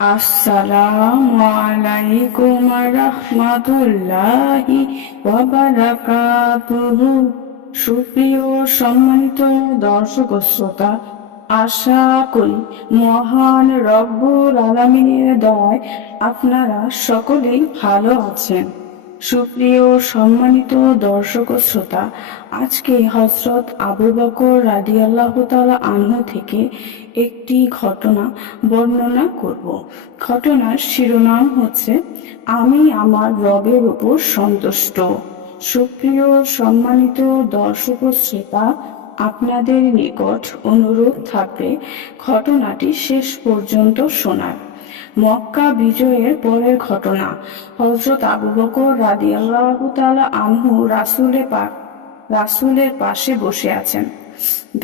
আসসালামু আলাইকুম রাহমাতুল্লাহি ওয়া বারাকাতুহু। সুপ্রিয় সম্মানিত দর্শক ও শ্রোতা, আশা করি মহান রব্বুল আলামিনের দয়ায় আপনারা সকলেই ভালো আছেন। সুপ্রিয় সম্মানিত দর্শক ও শ্রোতা, আজকে হযরত আবু বকর রাদিয়াল্লাহু তাআলা আনহু থেকে একটি ঘটনা বর্ণনা করব। ঘটনার শিরোনাম হচ্ছে, আমি আমার রবের উপর সন্তুষ্ট। সুপ্রিয় সম্মানিত দর্শক ও শ্রোতা, আপনাদের নিকট অনুরোধ থাকবে ঘটনাটি শেষ পর্যন্ত শোনার। মক্কা বিজয়ের পরের ঘটনা। হযরত আবু বকর রাদিয়াল্লাহু তাআলা আনহু রাসূলের পাশে বসে আছেন।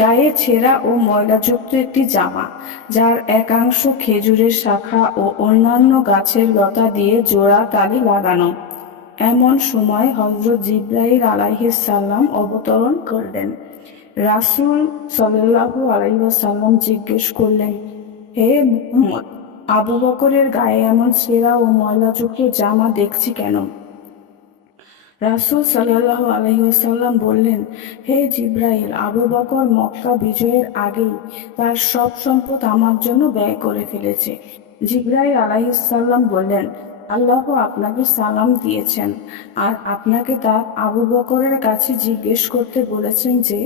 গায়ে ছেঁড়া ও ময়লাযুক্ত একটি জামা, যার একাংশ খেজুরের শাখা ও অন্যান্য গাছের লতা দিয়ে জোড়া তালি লাগানো। এমন সময় হযরত জিবরাইল আলাইহিস সালাম অবতরণ করলেন। রাসূল সাল্লাল্লাহু আলাইহি ওয়াসাল্লাম জিজ্ঞেস করলেন, হে মুহাম্মদ, আবু বকরের গায়ে এমন ছেঁড়া ও ময়লাযুক্ত জামা দেখছি কেন? রাসূল সাল্লাল্লাহু আলাইহি ওয়াসাল্লাম বললেন, হে জিবরাইল, আবু বকর মক্কা বিজয়ের আগেই তার সব সম্পদ আমার জন্য ব্যয় করে ফেলেছে। জিবরাইল আলাইহিস সালাম বললেন, আল্লাহ আপনাকে সালাম দিয়েছেন, আর আপনাকে তার আবু বকরের কাছে জিজ্ঞেস করতে বলেছেন যে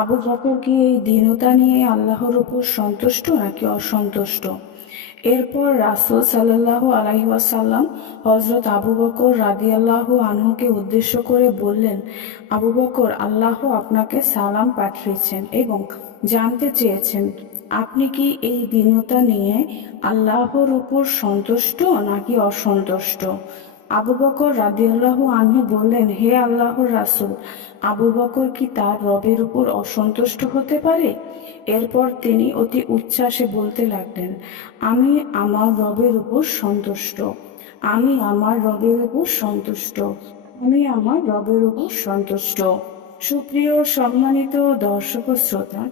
আবু বকর কি এই দীনতা নিয়ে আল্লাহর উপর সন্তুষ্ট নাকি অসন্তুষ্ট। এরপর রাসূল সাল্লাল্লাহু আলাইহি ওয়াসাল্লাম হযরত আবু বকর রাদিয়াল্লাহু আনহুকে উদ্দেশ্য করে বললেন, আবু বকর, আল্লাহ আপনাকে সালাম পাঠিয়েছেন এবং জানতে চেয়েছেন আপনি কি এই দীনতা নিয়ে আল্লাহর উপর সন্তুষ্ট নাকি অসন্তুষ্ট। আবু বকর রাদিয়াল্লাহু আনহু বললেন, হে আল্লাহর রাসূল, আবু বকর কি তার রবের উপর অসন্তুষ্ট হতে পারে? এরপর তিনি অতি উচ্ছ্বাসে বলতে লাগলেন, আমি আমার রবের উপর সন্তুষ্ট, আমি আমার রবের উপর সন্তুষ্ট, আমি আমার রবের উপর সন্তুষ্ট। সুপ্রিয় সম্মানিত দর্শক ও শ্রোতা,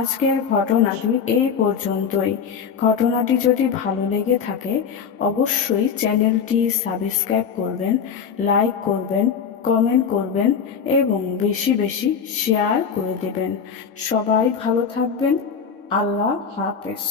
আজকের ঘটনাটি এই পর্যন্তই। ঘটনাটি যদি ভালো লেগে থাকে অবশ্যই চ্যানেলটি সাবস্ক্রাইব করবেন, লাইক করবেন, কমেন্ট করবেন এবং বেশি বেশি শেয়ার করে দেবেন। সবাই ভালো থাকবেন। আল্লাহ হাফেজ।